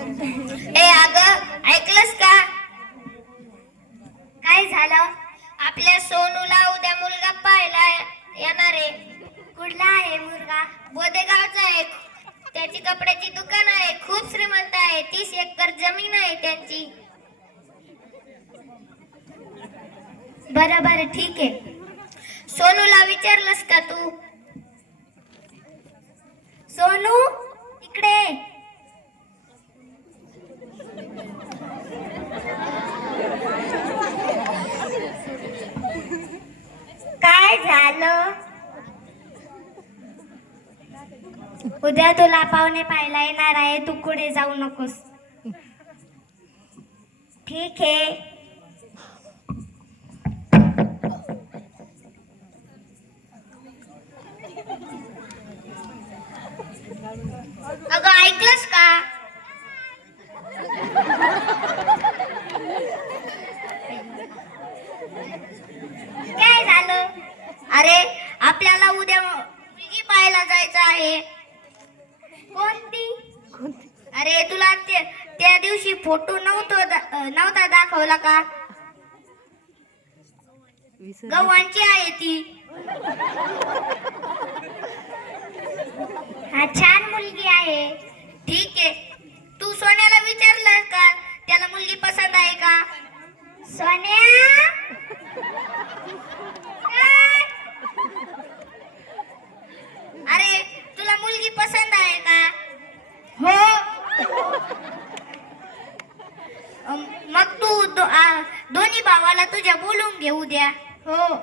अगं ऐकलंस का? काय झालं? आपल्या सोनूला उद्या मुलगा पाहायला येणार आहे. कुठला आहे मुलगा? बोदेगावचा आहे. त्याची कपड्याची दुकान आहे. खूप श्रीमंत आहे. 30 एकर जमीन आहे त्यांची. बरं बरं ठीक आहे. सोनूला विचारलंस का तू? सोनू इकडे. काय झालं? उद्या तुला पाहुणे पाहायला येणार आहे. तू कुठे जाऊ नकोस. ठीक आहे. अगं ऐकलंस का? काय झालं? अरे आपल्याला उद्या मुलगी पाहायला जायचं आहे. कोणती? अरे तुला त्या दिवशी फोटो नव्हता दाखवला का? गव्हांची आहे ती. हा छान मुलगी आहे. ठीक आहे. तू सोन्याला विचारलं का त्याला मुलगी पसंत आहे का? सोन्या अरे तुला मुलगी पसंत आहे का? हो. मग तू दोन्ही भावाला तुझ्या बोलून घे उद्या. हो.